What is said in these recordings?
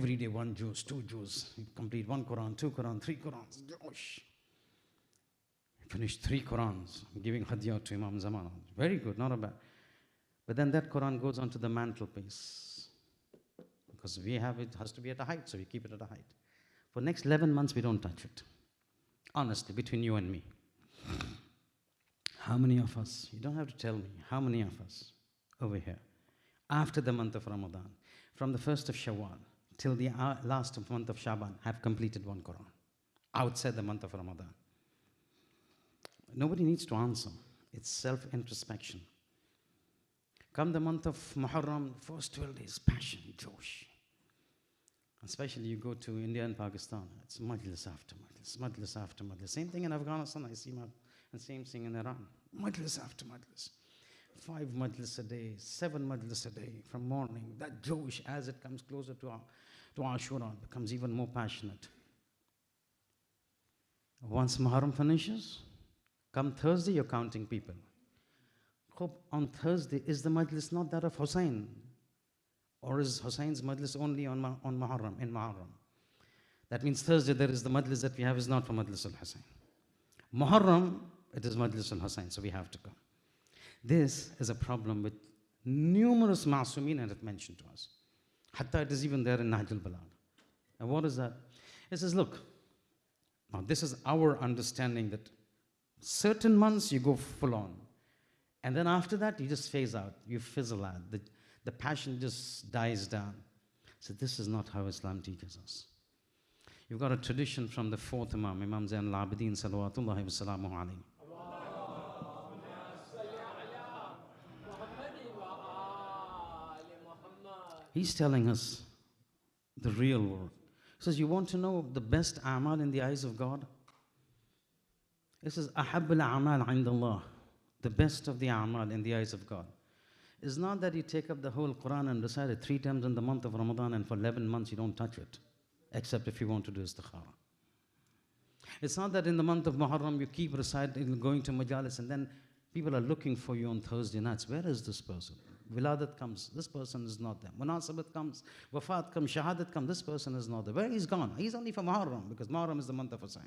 Every day 1 juz, 2 juz. You complete 1 Quran, 2 Quran, 3 Qurans. Gosh. Finished 3 Qurans. I'm giving hadiyah to Imam Zaman. Very good, not a bad. But then that Quran goes onto the mantelpiece. Because we have it, has to be at a height, so we keep it at a height. For next 11 months, we don't touch it. Honestly, between you and me. How many of us, you don't have to tell me, how many of us over here, after the month of Ramadan, from the 1st of Shawwal till the last month of Shaban, have completed 1 Quran, outside the month of Ramadan? Nobody needs to answer. It's self-introspection. Come the month of Muharram, first 12 days, passion, josh. Especially you go to India and Pakistan, it's majlis after majlis, majlis after majlis. Same thing in Afghanistan, I see, and same thing in Iran. Majlis after majlis. 5 majlis a day, 7 majlis a day from morning. That josh, as it comes closer to Ashura, becomes even more passionate. Once Muharram finishes, come Thursday, you're counting people. Hope on Thursday, is the majlis not that of Husayn? Or is Husayn's majlis only on Muharram, in Muharram? That means Thursday, there is the majlis that we have is not for Majlis al-Husayn. Muharram, it is Majlis al-Husayn, so we have to come. This is a problem with numerous ma'asumeen that mentioned to us. Hatta it is even there in Nahj al-Balagh. And what is that? It says, look, now this is our understanding that certain months you go full on. And then after that, you just phase out, you fizzle out. The passion just dies down. So this is not how Islam teaches us. You've got a tradition from the 4th Imam, Imam Zain al-Abidin, salawatullahi wa salamuhu alayhi. He's telling us the real word. He says, you want to know the best amal in the eyes of God? He says, أَحَبُّ الْأَعْمَالِ عِنْدَ اللَّهِ. The best of the amal in the eyes of God is not that you take up the whole Quran and recite it 3 times in the month of Ramadan and for 11 months you don't touch it, except if you want to do istikhara. It's not that in the month of Muharram you keep reciting, going to majalis, and then people are looking for you on Thursday nights. Where is this person? Wiladat comes, this person is not there. Munasabat comes, Wafat comes, Shahadat comes, this person is not there. Where he's gone? He's only for Muharram, because Muharram is the month of Husayn.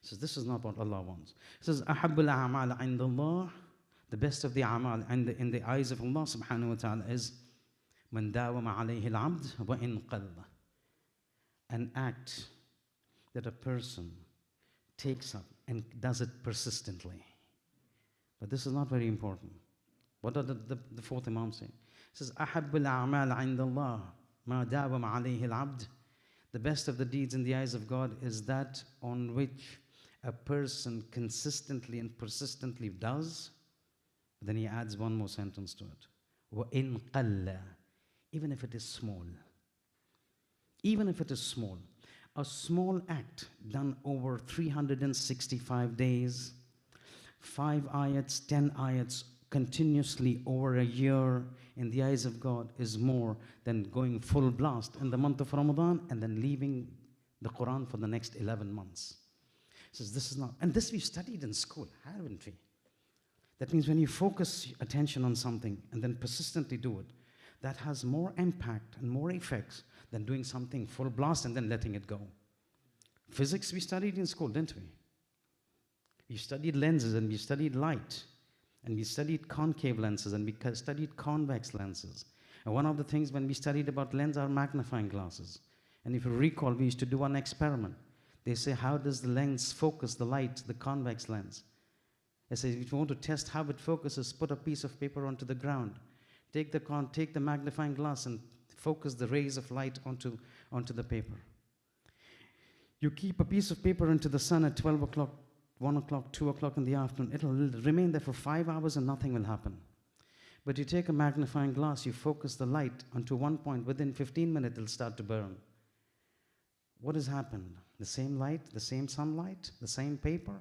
He says, this is not what Allah wants. He says, أَحَبُّ الْأَعْمَالِ عِنْدَ اللَّهِ. The best of the amal in the eyes of Allah subhanahu wa ta'ala is مَنْ دَاوَمَ عَلَيْهِ الْعَبْدِ وَإِنْ قَلَّ. An act that a person takes up and does it persistently. But this is not very important. What does the 4th Imam say? He says, أَحَبُّ الْأَعْمَالِ عِنْدَ اللَّهِ مَا دَاوَمَ عَلَيْهِ الْعَبْدِ. The best of the deeds in the eyes of God is that on which a person consistently and persistently does. Then he adds one more sentence to it. وَإِنْ قَلَّ. Even if it is small. Even if it is small. A small act done over 365 days, 5 ayats, 10 ayats, continuously over a year in the eyes of God is more than going full blast in the month of Ramadan and then leaving the Quran for the next 11 months. He says, this is not, and this we've studied in school, haven't we? That means when you focus attention on something and then persistently do it, that has more impact and more effects than doing something full blast and then letting it go. Physics we studied in school, didn't we? We studied lenses and we studied light. And we studied concave lenses and we studied convex lenses. And one of the things when we studied about lens are magnifying glasses. And if you recall, we used to do one experiment. They say, how does the lens focus the light, the convex lens? They say, if you want to test how it focuses, put a piece of paper onto the ground. Take the magnifying glass and focus the rays of light onto the paper. You keep a piece of paper into the sun at 12 o'clock, 1 o'clock, 2 o'clock in the afternoon, it'll remain there for 5 hours and nothing will happen. But you take a magnifying glass, you focus the light onto one point, within 15 minutes it'll start to burn. What has happened? The same light, the same sunlight, the same paper?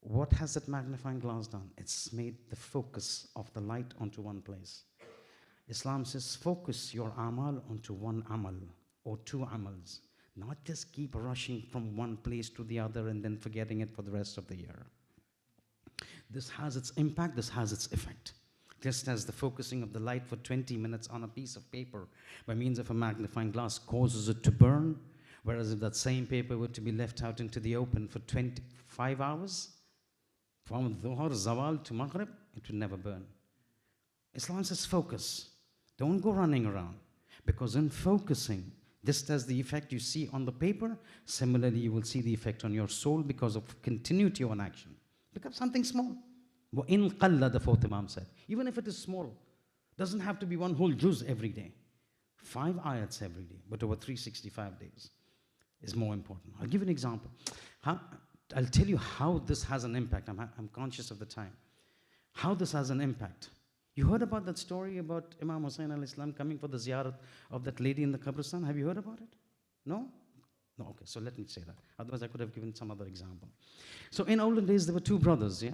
What has that magnifying glass done? It's made the focus of the light onto one place. Islam says, focus your amal onto one amal or 2 amals. Not just keep rushing from one place to the other and then forgetting it for the rest of the year. This has its impact, this has its effect. Just as the focusing of the light for 20 minutes on a piece of paper by means of a magnifying glass causes it to burn, whereas if that same paper were to be left out into the open for 25 hours, from Dhuhr, Zawal to Maghrib, it will never burn. Islam says focus. Don't go running around. Because in focusing, just as the effect you see on the paper, similarly you will see the effect on your soul because of continuity of an action. Pick up something small. وَإِن قَلَّ, the fourth Imam said. Even if it is small, doesn't have to be one whole juz every day. 5 ayats every day, but over 365 days is more important. I'll give you an example. I'll tell you how this has an impact. I'm conscious of the time. How this has an impact. You heard about that story about Imam Husayn al-Islam coming for the ziyarat of that lady in the Qabristan? Have you heard about it? No? No, okay, so let me say that. Otherwise I could have given some other example. So in olden days there were 2 brothers, yeah?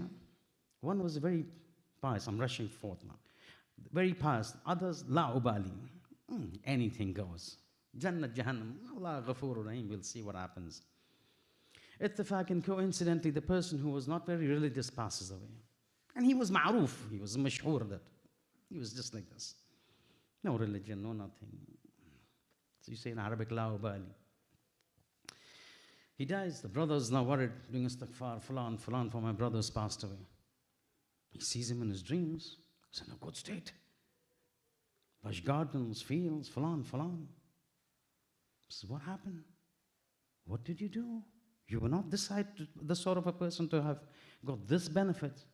One was very pious. I'm rushing forth now. Very pious. Others, la ubali. Anything goes. Jannah, Jahannam, Allah Ghafur Rahim, we'll see what happens. Ittifaq, and coincidentally, the person who was not very religious passes away. And he was ma'roof, he was mashhoor, that he was just like this. No religion, no nothing. So you say in Arabic, la ubali. He dies, the brother's now worried, doing istighfar, fulan, for my brother's passed away. He sees him in his dreams. He's in a good state. Lush gardens, fields, fulan. He says, what happened? What did you do? You were not this sort of a person to have got this benefit.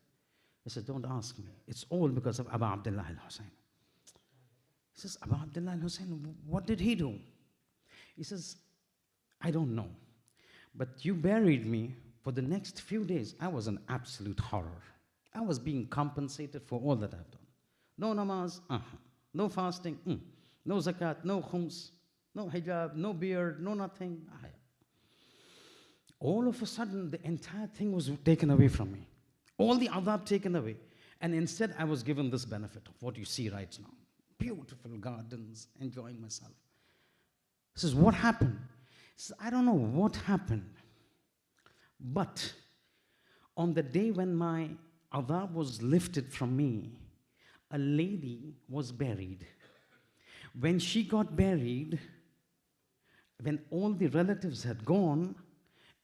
He said, don't ask me. It's all because of Abu Abdullah al-Husayn. He says, Abu Abdullah al-Husayn, what did he do? He says, I don't know. But you buried me for the next few days. I was an absolute horror. I was being compensated for all that I've done. No namaz, no fasting, no zakat, no khums, no hijab, no beard, no nothing. All of a sudden, the entire thing was taken away from me. All the adab taken away. And instead, I was given this benefit of what you see right now. Beautiful gardens, enjoying myself. He says, what happened? He says, I don't know what happened. But on the day when my adab was lifted from me, a lady was buried. When she got buried, when all the relatives had gone,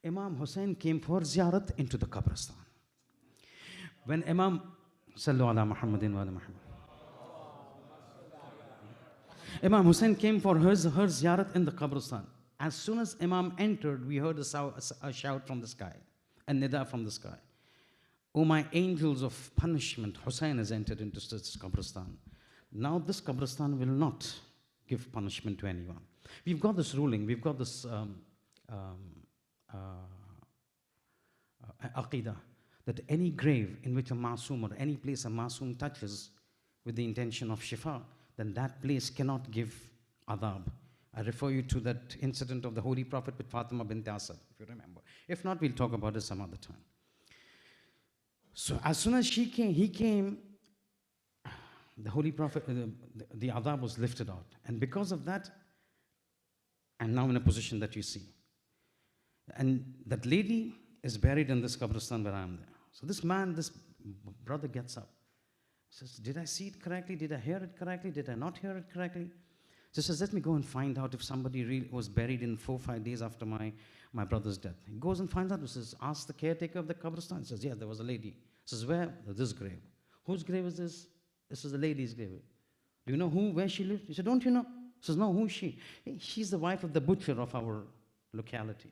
Imam Husayn came for ziyarat into the Qabristan. When Imam, sallu ala Muhammadin wa ala Muhammad. Imam Husayn came for her ziyarat in the Qabristan. As soon as Imam entered, we heard a shout from the sky, a nida from the sky. Oh, my angels of punishment, Husayn has entered into this Qabristan. Now this Qabristan will not give punishment to anyone. We've got this ruling, we've got this aqidah, that any grave in which a masoom or any place a masoom touches with the intention of shifa, then that place cannot give adab. I refer you to that incident of the Holy Prophet with Fatima bint Asad, if you remember. If not, we'll talk about it some other time. So as soon as he came, the Holy Prophet, the adab was lifted out. And because of that, I'm now in a position that you see. And that lady is buried in this Qabristan where I am there. So this man, this brother gets up. Says, did I see it correctly? Did I hear it correctly? Did I not hear it correctly? So he says, let me go and find out if somebody really was buried in 4 or 5 days after my brother's death. He goes and finds out. He says, ask the caretaker of the Qabristan. He says, yeah, there was a lady. He says, where? This grave. Whose grave is this? This is the lady's grave. Do you know where she lived? He said, don't you know? He says, no, who is she? Hey, she's the wife of the butcher of our locality.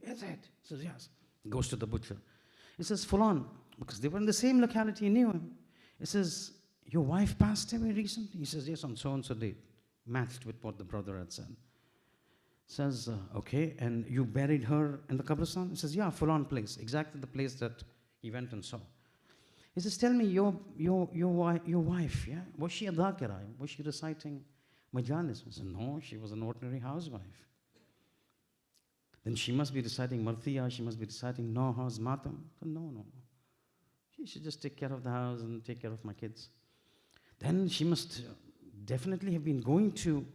Is it? He says, yes. He goes to the butcher. He says, Fulan, because they were in the same locality, he knew him. He says, your wife passed away recently? He says, yes, on so-and-so date. Matched with what the brother had said. Says, okay, and you buried her in the Qabristan? He says, yeah, Fulan place, exactly the place that he went and saw. He says, tell me, your wife, yeah? Was she a dhakira? Was she reciting majalis? I said, no, she was an ordinary housewife. Then she must be reciting marthiya, she must be reciting nohas, matam. I said, no. She should just take care of the house and take care of my kids. Then she must definitely have been going to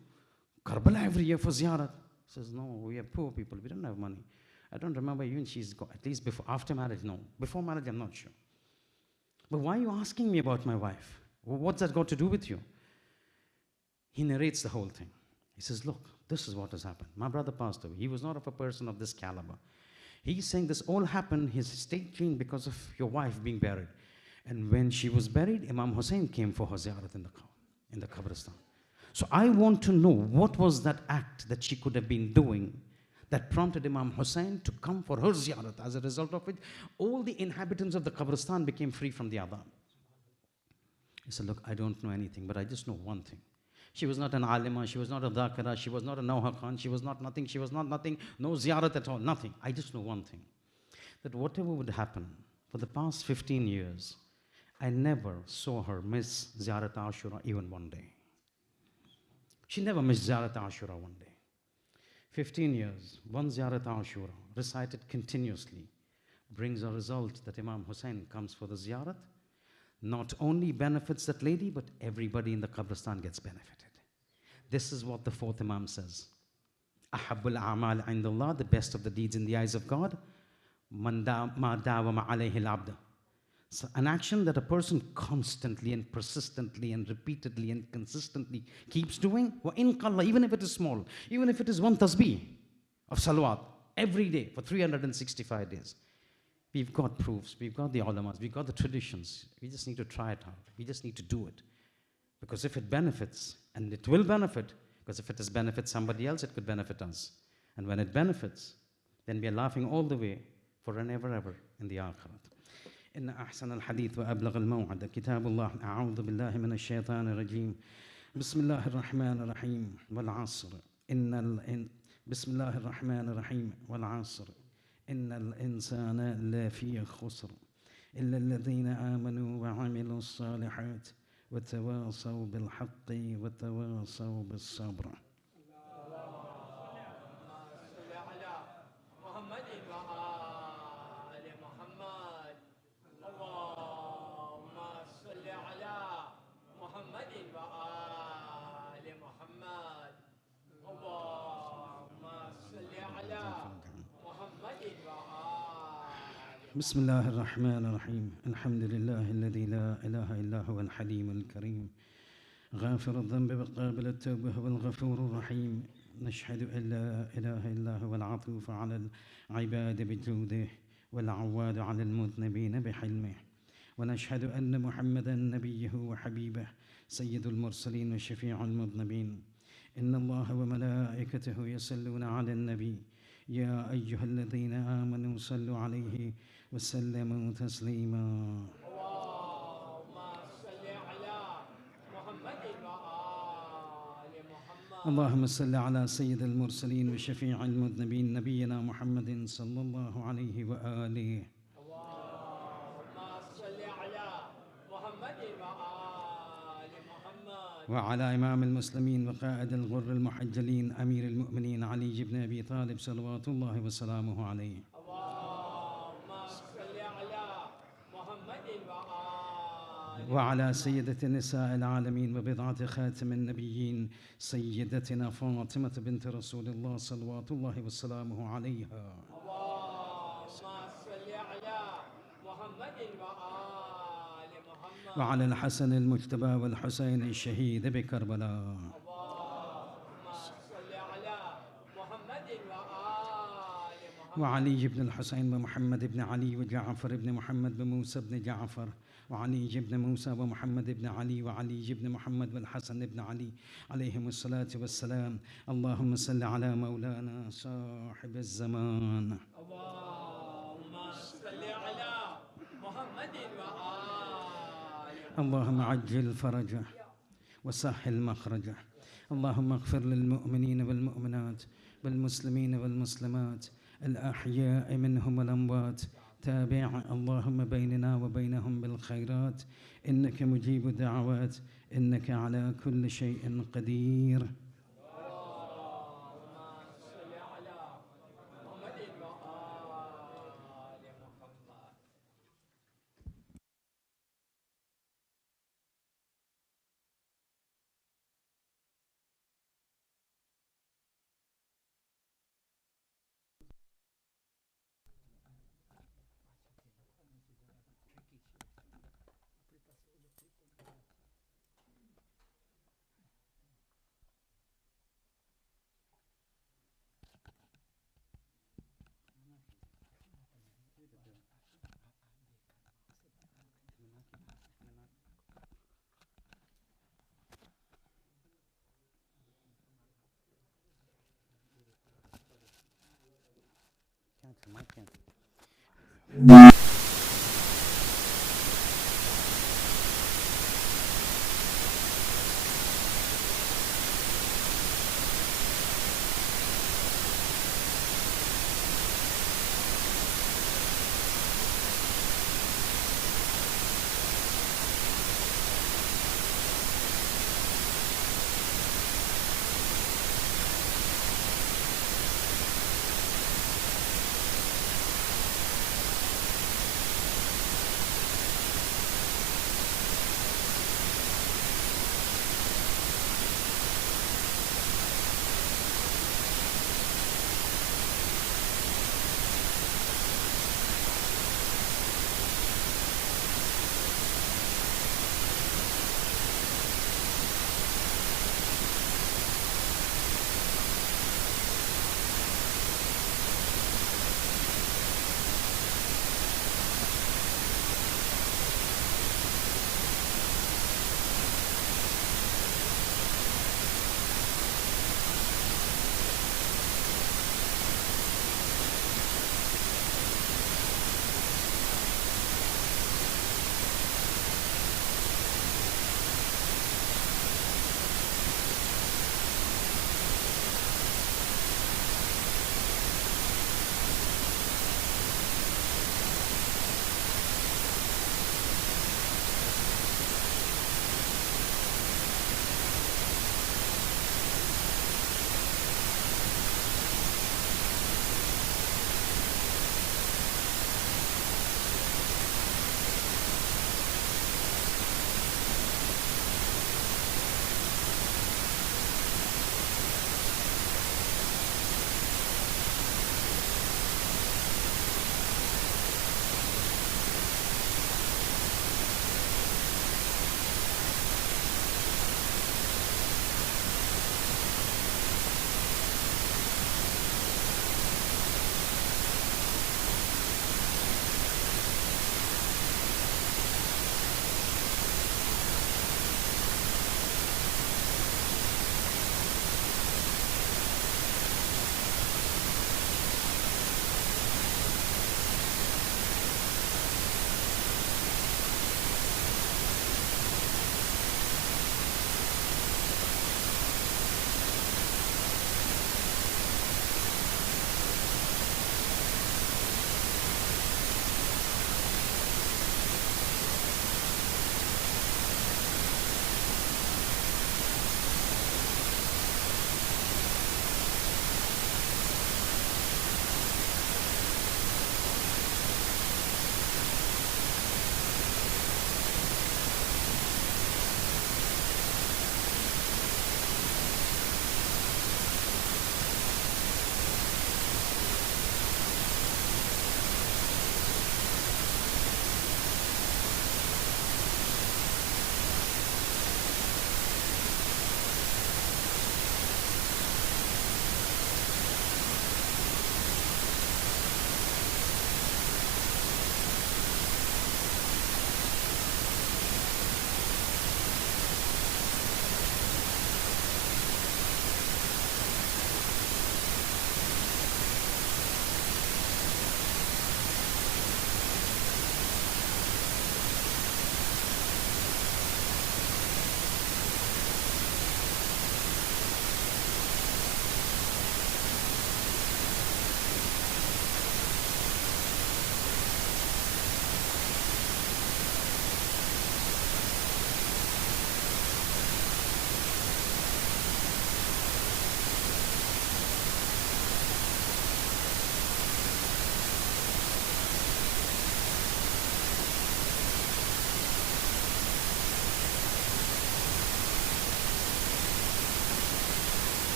Karbala every year for ziyarat. Says, no, we are poor people, we don't have money. I don't remember even she's got, at least before, after marriage, no. Before marriage, I'm not sure. But why are you asking me about my wife? What's that got to do with you? He narrates the whole thing. He says, look, this is what has happened. My brother passed away. He was not of a person of this caliber. He's saying this all happened, his estate changed because of your wife being buried. And when she was buried, Imam Husayn came for her ziyarat in the Qabristan. So I want to know what was that act that she could have been doing that prompted Imam Husayn to come for her ziyarat, as a result of which all the inhabitants of the Qabristan became free from the adhan. He said, look, I don't know anything, but I just know one thing. She was not an alima, she was not a dhakira, she was not a Nauha Khan, she was not nothing, no ziyarat at all, nothing. I just know one thing, that whatever would happen for the past 15 years, I never saw her miss ziyarat Ashura even one day. She never missed ziyarat Ashura one day. 15 years, one ziyarat Ashura, recited continuously, brings a result that Imam Husayn comes for the ziyarat. Not only benefits that lady, but everybody in the Qabristan gets benefited. This is what the fourth Imam says. Ahabbul a'mal indallah, the best of the deeds in the eyes of God. Ma dawama alayhi al-abd. So an action that a person constantly and persistently and repeatedly and consistently keeps doing, wa in qalla, even if it is small, even if it is one tasbih of salawat every day for 365 days. We've got proofs, we've got the ulamas, we've got the traditions. We just need to try it out. We just need to do it. Because if it benefits, and it will benefit, because if it has benefit somebody else, it could benefit us. And when it benefits, then we are laughing all the way for an ever in the akhirat. إن أحسن الحديث وأبلغ الموعد كتاب الله أعوذ بالله من الشيطان الرجيم بسم الله الرحمن الرحيم والعصر بسم الله الرحمن الرحيم والعصر إن الإنسان لفي خسر إلا الذين آمنوا وعملوا الصالحات وتواصوا بالحق وتواصوا بالصبر. بسم الله الرحمن الرحيم الحمد لله الذي لا إله إلا هو الحليم الكريم غافر الذنب وقابل التوبة هو الغفور الرحيم نشهد أن لا إله إلا هو العطوف على العباد بجوده والعواد على المذنبين بحلمه ونشهد أن محمدا نبيه وحبيبه سيد المرسلين وشفيع المذنبين إن الله وملائكته يصلون على النبي يا أيها الذين آمنوا صلوا عليه وسلموا تسليما. اللهم صل على سيد المرسلين وشفيع المذنبين نبينا محمد صلى الله عليه وآله. وعلى إمام المسلمين وقائد الغر المحجلين أمير المؤمنين علي بن أبي طالب صلوات الله وسلامه عليه. وعلى سيدة نساء العالمين وبضعة خاتم النبيين سيدتنا فاطمة بنت رسول الله صلوات الله وسلامه عليها. وعلى الحسن المجتبى والحسين الشهيد بكربلاء. وعلي بن الحسين ومحمد بن علي وجعفر بن محمد وموسى بن جعفر وعلي بن موسى ومحمد بن علي وعلي بن محمد والحسن بن علي عليهم الصلاة والسلام. اللهم صل على مولانا صاحب الزمان. اللهم عجل فرجه وسهل مخرجه. اللهم اغفر للمؤمنين والمؤمنات والمسلمين والمسلمات الأحياء منهم والأموات. تابع اللهم بيننا وبينهم بالخيرات إنك مجيب الدعوات إنك على كل شيء قدير. Thanks, Mike.